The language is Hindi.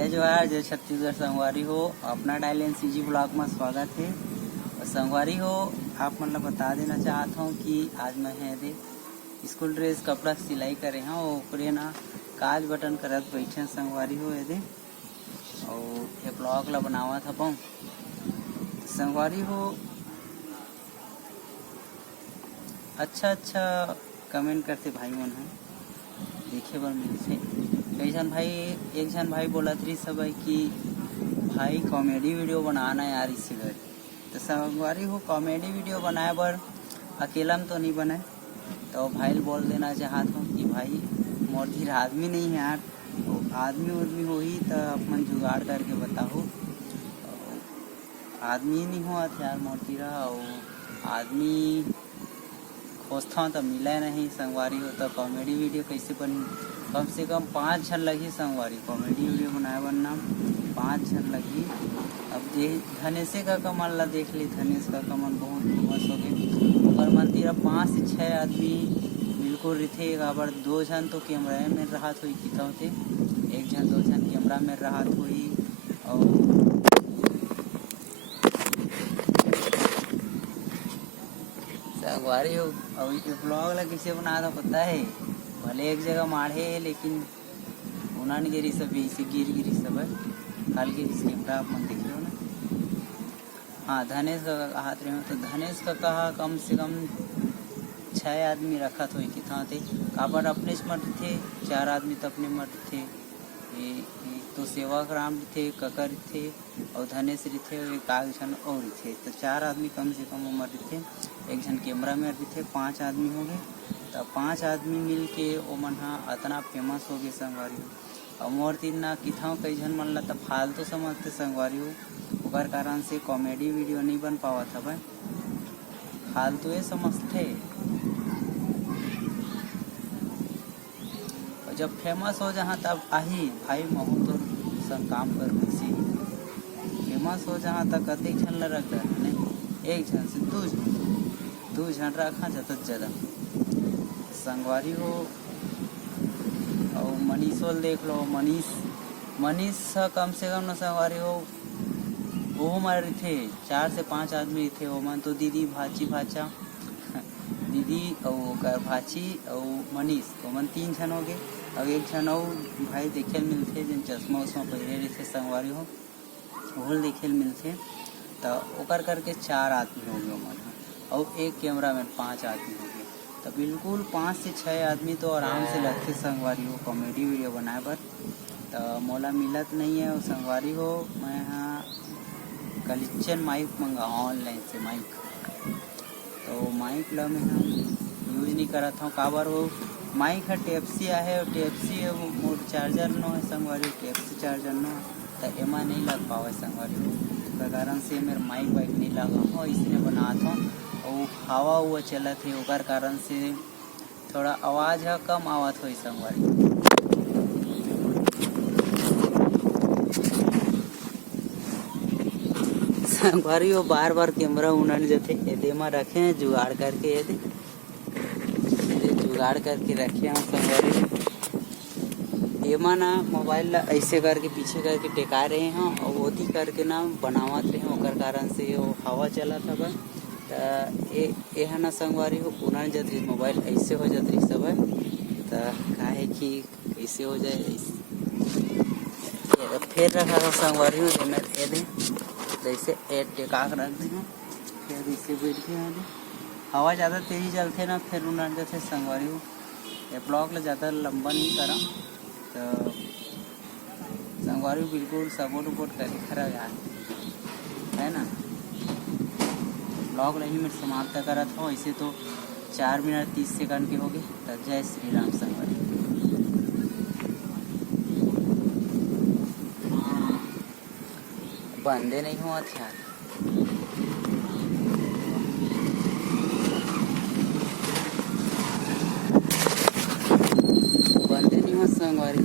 जय जवाहर जय छत्तीसगढ़ संगवारी हो। अपना डायल एन सी जी ब्लॉग में स्वागत है। और संगवारी हो, आप मतलब बता देना चाहता हूँ कि आज मैं है दे स्कूल ड्रेस कपड़ा सिलाई करे हाँ ओकरे ना काज बटन करत बैठे संगवारी हो दे और ये ब्लॉग ला बनावा था पाऊँ संगवारी हो। अच्छा कमेंट करते भाई मन है देखे बर मिलते कई जन भाई। एक जन भाई बोला थी सब कि भाई कॉमेडी वीडियो बनाना यार इसी घर तो संगवारी हो कॉमेडी वीडियो बनाए बर अकेला में तो नहीं बने तो भाई बोल देना चाहता हूँ कि भाई मोर धीर आदमी नहीं है यार, तो आदमी उदमी हो ही तो अपन जुगाड़ करके बताओ। आदमी नहीं हुआ था यार मोर धीरा और आदमी खोजता तो मिला नहीं संगवारी हो। तो कॉमेडी वीडियो कैसे बनी, कम से कम 5 जन लगी संगवारी कॉमेडी वीडियो बनाए बनना 5 जन लगी। अब धनेश का कमल ला देख ली, धनेश का कमल बहुत फेमस हो गए और मंदिर 5 से 6 आदमी बिल्कुल रहे। अबर 2 जन तो कैमरा में राहत हुई किता होते, 1 जन 2 जन कैमरा में राहत हुई। और संगवारी हो और ये ब्लॉग ला किसे बना था पता है, भले एक जगह माढ़े है लेकिन उन्होंने गिरी सब इसे गिरी सब है हाल के इस कैमरा आप मन देख रहे हो ना। हाँ धनेश का हाथ रहे हो तो धनेश का कहा कम से कम 6 आदमी रखा तो कि था थे काबर अपने मर्द थे, 4 आदमी तो अपने मर्द थे। तो सेवक राम थे, ककर थे और धनेश थे और एक आग जन और थे, तो 4 आदमी कम से कम उम्र थे। 1 जन कैमरा में थे, 5 आदमी हो गए। तो 5 आदमी मिल के वो मन हाँ इतना फेमस हो गए संगवारी हो। और मोर तीन ना किथा कई जन मन ला तो फालतू समझते संगवारी हो, ओकर कारण से कॉमेडी वीडियो नहीं बन पावा था भाई, फालतू ये समझते। जब फेमस हो जहाँ तब आही भाई महू तो सब काम कर वैसे फेमस हो जहाँ तक अधिक जन ला रख रहा नहीं, 1 जन से 2 जन रखा जाता ज़्यादा संगवारी हो। और मनीष वाल देख लो, मनीष कम से कम न संगवारी हो वो हमारे थे 4 से 5 आदमी थे। वो मन तो दीदी भाची भाचा दीदी और भाची और मनीष वो मन 3 जन हो गए। और 1 जन और भाई देखे मिलते जिन चश्मा उश्मा पहरे रहे संगवारी हो वो देखे मिलते। तो ओकर करके 4 आदमी हो गए मन और 1 कैमरा में 5 आदमी हो गए। तो बिल्कुल 5 से 6 आदमी तो आराम से लगते संगवारी हो कॉमेडी वीडियो बनाए पर। तो मोला मिलत नहीं है और संगवारी हो मैं यहाँ कलेक्शन माइक मंगा ऑनलाइन से माइक, तो माइक ला मैं यूज नहीं करता हूँ काबर हो माइक है टाइप सी है और टाइप सी है वो मोर चार्जर नो है संगवारी, टाइप सी चार्जर नो तो एमा नहीं लग पावे संगवारी हो। तो कारण से मेरा माइक वाइक नहीं लगा हो इसलिए बनाता हूँ और हवा हुआ चला थे ओकर कारण से थोड़ा आवाज़ है कम आवत हो संगवारी। संगवारी वो बार कैमरा उन्हन जाते एदे में रखे हैं जुगाड़ करके एदे जुगाड़ करके रखे हैं संगवारी। एमा ना मोबाइल ला ऐसे करके पीछे करके टेका रहे हैं और ओती करके ना बनावत रहे हैं ओकर कारण से वो हवा चला था बस। तो ये ना संगवारी हो उन्हन जात रही मोबाइल ऐसे हो जात रही सब है तो काहे कि ऐसे हो जाए फिर रखा था संगवारी हो एदे जैसे एक टेका रख देना फिर इसे बैठ के हवा ज़्यादा तेज़ी चलते ना फिर उन्हें जैसे संगवारी हो। ये ब्लॉग ला ज़्यादा लंबा नहीं करा तो संगवारी बिल्कुल सपोर्ट उपोर्ट करके खरा यार है ना। ब्लॉग ला ही मैं समाप्त करा था, ऐसे तो 4 मिनट 30 सेकंड के हो गए। तो जय श्री राम संगवारी। बंदे नहीं हुआ था बंदे नहीं हुआ संगवारी।